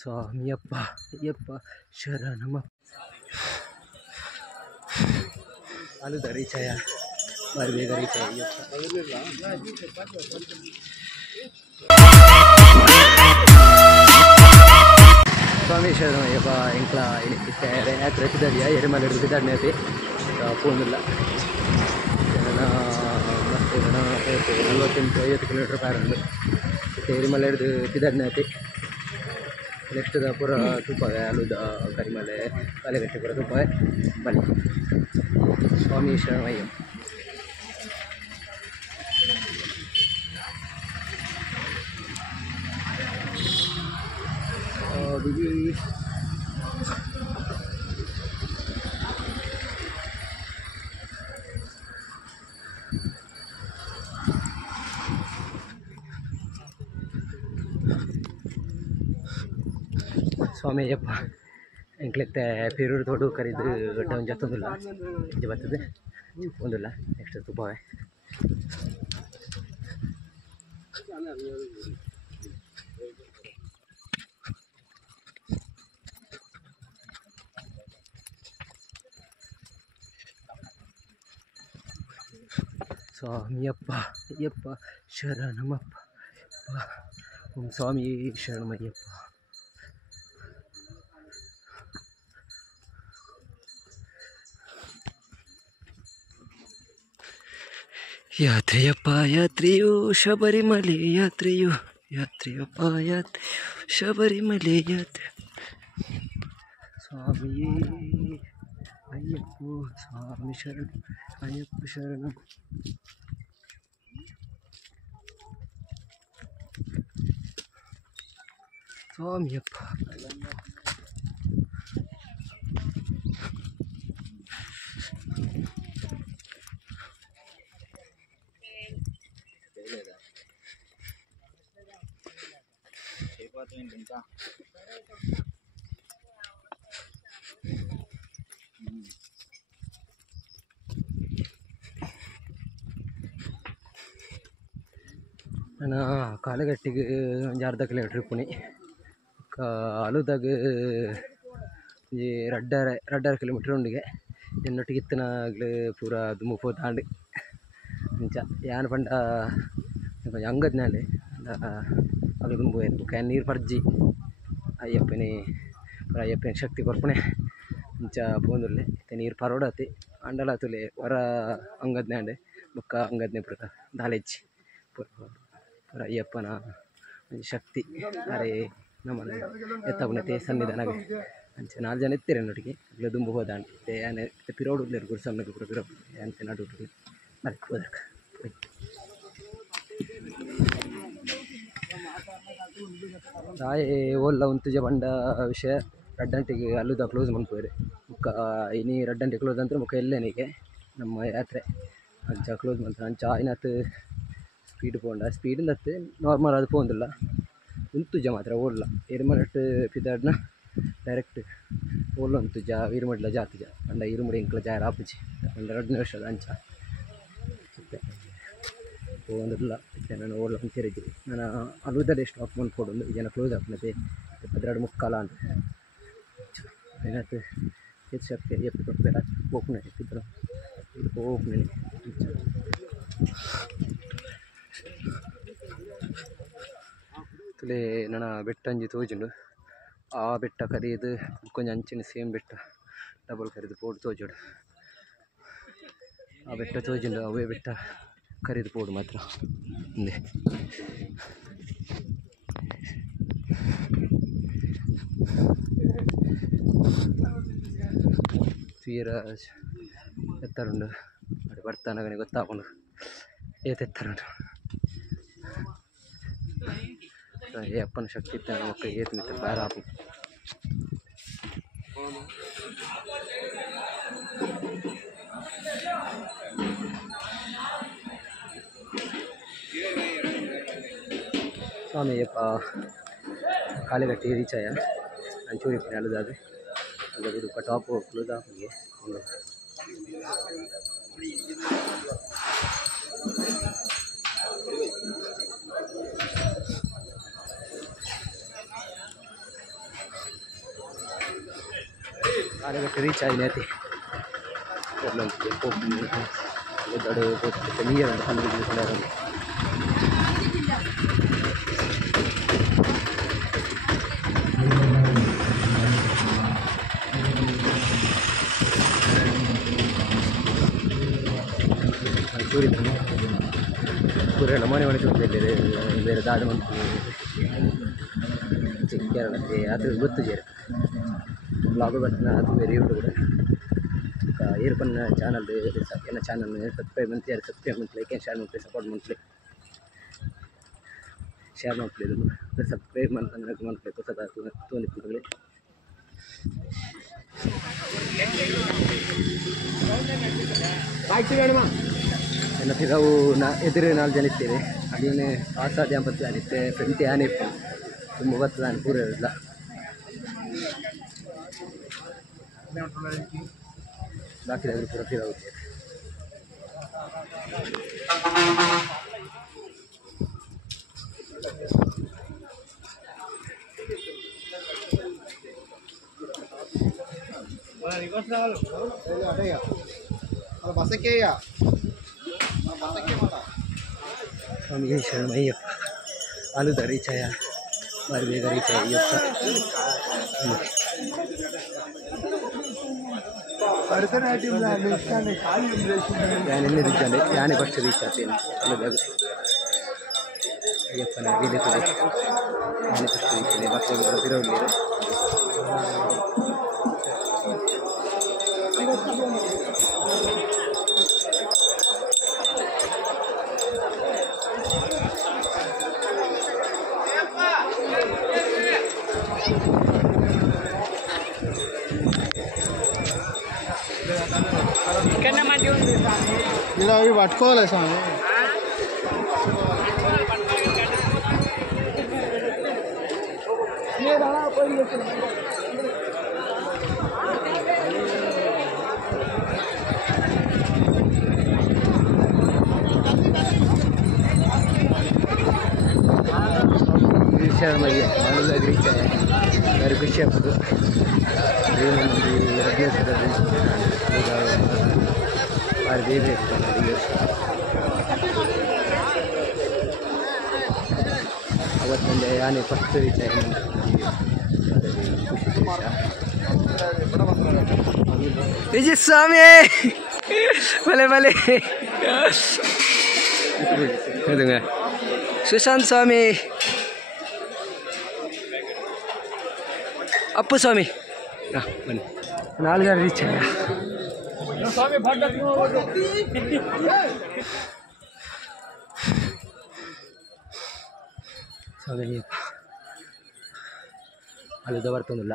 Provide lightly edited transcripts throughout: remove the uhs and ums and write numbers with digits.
ಸ್ವಾಮಿಯಪ್ಪ ಅಯ್ಯಪ್ಪ ಶರಣಮ ಆಲುದ ರೀಚಾಯ ಬಾರಿ ಬೇಗ ರೀಚಾಯ ಸ್ವಾಮಿ ಶರಣಮಯ್ಯಪ್ಪ ಇಂಕ್ಲ ಯಾತ್ರೆ ಎತ್ತಿದಡಿಯ ಎರೆಮಲೆ ಬಿದ್ದಾಡ್ನೇತಿ ಫೋನಿಲ್ಲ ಮತ್ತೆ 48-50 ಕಿಲೋಮೀಟ್ರ್ ಪಾರುಂಡು ಎರಿಮಲೆ ಹಿಡಿದು ಬಿದ್ದಾಡ್ನೇತಿ ನೆಕ್ಸ್ಟ್ ಪೂರ ತುಪ್ಪವೆ ಆಲುದ ಕರಿಮಲೆ ಕಾಲೆಗಟ್ಟೆ ಪೂರ ತುಪ್ಪವೆ ಬನ್ನಿ ಸ್ವಾಮಿ ಶರಣಮಯ್ಯಪ್ಪ ಸ್ವಾಮಿ ಅಯ್ಯಪ್ಪ ಎಂಕ್ಲೆತ್ತೆ ಪೇರೂರು ತೋಡು ಕರೀದು ಗಡ್ಡ ಒಂದು ಜತ್ತೊಂದಿಲ್ಲ ಇದು ಬರ್ತದೆ ಒಂದಿಲ್ಲ ನೆಕ್ಸ್ಟ್ ತುಪ್ಪವೆ ಸ್ವಾಮಿಯಪ್ಪ ಅಯ್ಯಪ್ಪ ಶರಣಮಪ್ಪ ಓಂ ಸ್ವಾಮಿ ಶರಣಮಯ್ಯಪ್ಪ ಯಾತ್ರೆಯಪ್ಪ ಯಾತ್ರೆಯು ಶಬರಿಮಲೆ ಯಾತ್ರೆಯು ಯಾತ್ರೆಯಪ್ಪ ಯಾತ್ರೆಯು ಶಬರಿಮಲೆ ಯಾತ್ರೆ ಸ್ವಾಮಿಯೇ ಅಯ್ಯಪ್ಪ ಸ್ವಾಮಿ ಶರಣ ಅಯ್ಯಪ್ಪ ಶರಣ ಸ್ವಾಮಿಯಪ್ಪ ನಾನು ಕಾಲಗಟ್ಟಿಗೆ ಒಂದು ಅರ್ಧ ಕಿಲೋಮೀಟ್ರ್ ಪುಣಿ ಆಲುದಾಗ ಈ ರಡ್ಡರ ಕಿಲೋಮೀಟ್ರ್ ಉಂಡಿಗೆ ಎನ್ನೊಟ್ಟಿಗೆ ಇತ್ತನಾಗ್ಲು ಪೂರ ದುಮ್ಮು ಪೋತಾಂಡು ಅಂಚ ಯಾನ್ ಪಂಡ ಅಂಗದ್ನಾಲೆ ಅದು ದುಂಬು ಆಯ್ತು ಕ್ಯಾನ್ ನೀರು ಪರ್ಜಿ ಅಯ್ಯಪ್ಪನೇ ಶಕ್ತಿ ಕೊರ್ಪಣೆ ಇಂಚ ಪೋಂದುಲ್ಲೆ ನೀರು ಪರೋಡತಿ ಅಂಡಲಾತುಲೆ ಹೊರ ಅಂಗದ್ನಾಂಡೆ ಬೊಕ್ಕ ಅಂಗದ್ನೆ ಪುರ ದಾಲೆಜ್ಜಿ ಪುರ ಅಯ್ಯಪ್ಪನ ಶಕ್ತಿ ಅರೆ ನಮ್ಮನೆ ಎತ್ತಪುನತೆ ಸನ್ನಿಧಾನಗೆ ಅಂಚೆ 4 ಜನ ಎತ್ತಿರ ನೊಟ್ಟಿಗೆ ಇಲ್ಲ ದುಂಬು ಹೋದಾಂಡೆ ಯಾನೆ ಪಿರೋಡು ಉಳ್ಳೇರು ಗುರುಸಮ್ಮನಿಗೆ ಪುರ ಪಿರೋ ಯಾನ್ತೆ ನಡು ಅರೆ ಹೋದಕ್ಕ ತಾಯಿ ಓಲ್ಲ ಉಂತುಜ ಬಂಡ ವಿಷಯ ರಡ್ಡಂಟಿಗೆ ಅಲ್ಲುದ ಕ್ಲೋಸ್ ಮನ್ಪೋರೆ ಮುಕ್ಕ ಇನಿ ರಡ್ಡಂಟಿ ಕ್ಲೋಸ್ ಅಂತ ಮುಖ ಎಲ್ಲೇನಿಗೆ ನಮ್ಮ ಯಾತ್ರೆ ಅಂಚ ಕ್ಲೋಸ್ ಮಾಡ್ತಾರೆ ಅಂಚ ಐನತ್ತು ಸ್ಪೀಡ್ ಪೋಂಡ ಸ್ಪೀಡಿಂದ ಹತ್ತು ನಾರ್ಮಲ್ ಅದು ಪೋಂದಿಲ್ಲ ಉಂತುಜ ಮಾತ್ರ ಓಲ್ಲ ಇರುಮಡಟ್ಟು ಪಿದಾಡ್ನ ಡೈರೆಕ್ಟ್ ಓಲ್ಲ ಉಂತುಜ ಇರುಮಡ್ಲ ಜಾತುಜ ಅಂಡ ಇರುಮಡಿ ಇಂಕ್ಲ ಜಾರ ಆಪುಜಿ ಅಂಡ 2 ವರ್ಷದ ಅಂಚ ಒಂದಿಲ್ಲ ನಾನು ಓಲ್ಲ ಸೇರಿದ್ವಿ ನಾನು ಅಲ್ಲುದಲ್ಲೇ ಸ್ಟಾಪ್ ಮಾಡ್ಕೊಡೋದು ಜನ ಕ್ಲೋಸ್ ಆಗ್ತದೆ 12:45 ಅಂತ അതിനകത്ത് ശക്തി എപ്പോഴും വരാൻ പോക്കണേ ഇത്ര ഇത് പോക്കണേ ತುಲೆ ನನ್ನ ಬೆಟ್ಟ ಅಂಜಿ ತೋಜುಂಡು ಆ ಬೆಟ್ಟ ಕರೀದು ಕೊಂಚ ಅಂಚಿನ ಸೇಮ್ ಬೆಟ್ಟ ಡಬಲ್ ಕರೀದು ಪೋಡು ತೋಜುಂಡು ಆ ಬೆಟ್ಟ ತೋಜುಂಡು ಅವೇ ಬೆಟ್ಟ ಕರೀದು ಪೋಡು ಮಾತ್ರ ಹಿಂದೆ ತೀರ ಎತ್ತರುಂಡು ಅದು ಬರ್ತಾನಾಗನೆ ಗೊತ್ತಾಕೊಂಡು ಏತೆತ್ತರುಂಡು ಅಪ್ಪನ ಶಕ್ತಿ ಇತ್ತ ಮಕ್ಕ ಏತ್ ಮಿತ್ರ ಬಾರ ಆಪು ಸ್ವಾಮಿ ಅಪ್ಪ ಕಾಲೆಗಟ್ಟಿ ರೀಚ್ ಆಯ ಅಂಚೂರಿ ಪುಣೆ ಅಲ್ಲದಾದ್ರೆ ಅದು ಟಾಪ್ ಕ್ಲೋಸ್ ಆಫಿಗೆ ಆನೆಗಟ್ಟೆ ರೀಚ್ ಆಗಿ ನೇತಿ ದೊಡ್ಡ ಹೋಗ್ತಿತ್ತು ನೀರಂತ ಕಲ್ಲು ಬಿದ್ದುಕೊಂಡು ಪೂರ ಮನೆ ಮನೆ ಬೇರೆ ದಾಡು ಮಂತು ಚಿಕ್ಕರಕ್ಕೆ ಅದು ಗೊತ್ತು ಜೇರು ಬ್ಲಾಗ್ ಬರ್ತಾನೆ ಅದು ಬೇರೆ ಯೂಟ್ಯೂಬ್ ಏರ್ಪನ್ನ ಚಾನಲ್ ಏನ ಚಾನಲ್ ಸಬ್ಸ್ಕ್ರೈಬ್ ಅಂತ ಯಾರು ಸಬ್ಸ್ಕ್ರೈಬ್ ಮಾಡ್ಲಿ ಲೈಕ್ ಶೇರ್ ಮಾಡ್ಲಿ ಸಪೋರ್ಟ್ ಮಾಡ್ಲಿ ಶೇರ್ ಮಾಡ್ಲಿ ಇದು ಸಬ್ಸ್ಕ್ರೈಬ್ ಮಾಡ್ಲಿ ಹೊಸದ ತೋನಿಪ್ಪುಗಳೇ ಮತ್ತು ನಾವು ಎದುರು 4 ಜನ ಇರ್ತೇವೆ ಅದೇನೇ ಆಸಾಧ್ಯ ಅಂಪತ್ತು ಆಗುತ್ತೆ ಫ್ರೆಂಟ್ ಆನೆ ತುಂಬ ಬರ್ತದೆ ನಾನು ಪೂರ ಇರಲ್ಲ ಬಾಕಿದಾದ್ರು ಪೂರ ಫೀಲಾಗುತ್ತೆ स्वामी शरणमಯ್ಯಪ್ಪ आलूदा रीच आया बारी बेग रीच आया याने फस्ट रीच आते आलूदा अय्यप्पन वीडियो याने फस्ट रीच आया बाकी तिरवली ఇలా అవి పట్టుకోవాలి స్వామి शरणमయ్య आलूदा रीच आया बारी खुशी ಆಗ್ತದೆ बारी बेग ಅವತ್ತೊಂದು ಆನೆ ಫಸ್ಟ್ ರೀಚ್ ಆಗಿ ವಿಜಯ ಸ್ವಾಮಿ ಭಲೆ ಭಲೆ ಸುಶಾಂತ್ ಸ್ವಾಮಿ ಅಪ್ಪು ಸ್ವಾಮಿ ಬನ್ನಿ 4 ಜನ ರೀಚ್ ಆಗ ಸ್ವಾಮಿ ಅಲ್ಲಿದ್ದ ಬರ್ತಂದಿಲ್ಲ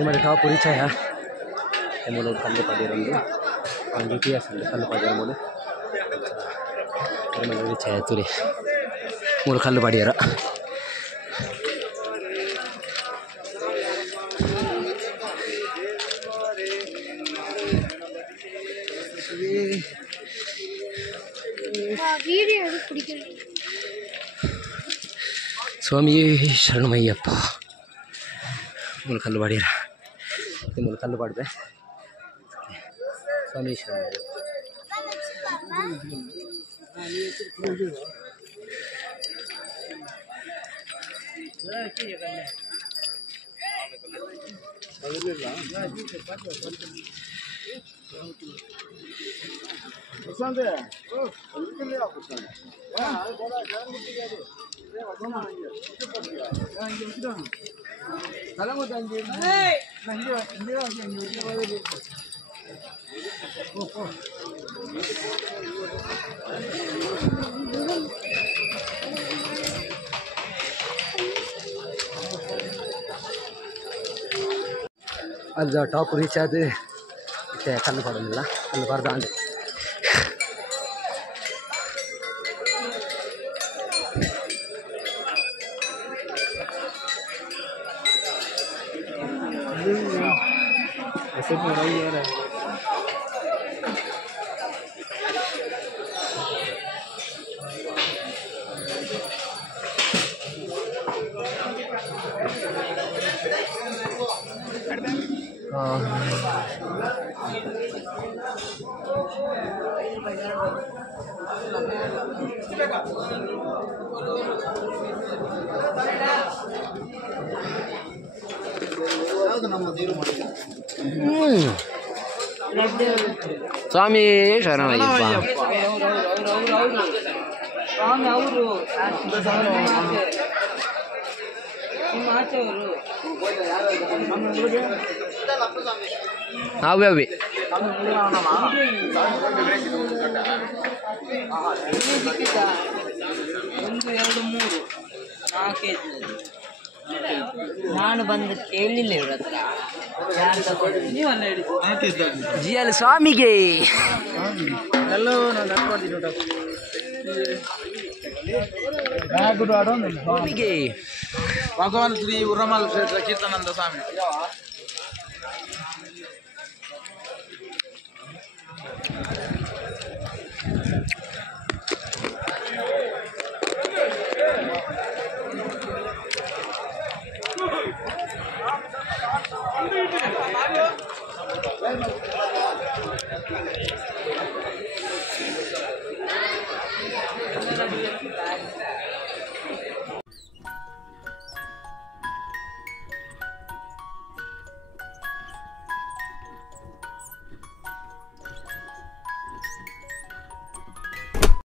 मेरे ಟಾಪ್ ರೀಚ್ ಆಯ ಮೂಲ ಕಲ್ಲು ಪಡೆಯರಂದು GPS ಅಲ್ಲಿ ಕಲ್ಲು ಪಡೆಯರ ಮೂಲ ರೀಚ್ ಆಯ ತುರಿ ಮೂಲ ಕಲ್ಲು ಪಡೆಯರ ಸ್ವಾಮಿ ಶರಣಮಯ್ಯಪ್ಪ ಮೂಲ ಕಲ್ಲು ಪಾಡ್ಯಾರ ಮೂಲ ಕಲ್ಲು ಪಾಡ್ದೆ ಸ್ವಾಮಿ ಶರಣಮಯ್ಯ ಅದು ಟಾಪ್ ರೀಚ್ ಆದ ಮತ್ತೆ ಕಲ್ಲು ಪಡೋದಿಲ್ಲ, ಕಲ್ಲು ಪಡೆದ ಅಂದರೆ ಸ್ವಾಮಿ ಶರಣಯ್ಯಪ್ಪ. ಅವೇ ನಾನು ಬಂದು ಕೇಳಲಿಲ್ಲ ಇವ್ರ ಹತ್ರ. ಜಿ ಎಲ್ ಸ್ವಾಮಿಗೆ ಭಗವಾನ್ ಶ್ರೀ ಉರಮಲ್ ಕ್ಷೇತ್ರ ಕೀರ್ತನಂದ ಸ್ವಾಮಿ.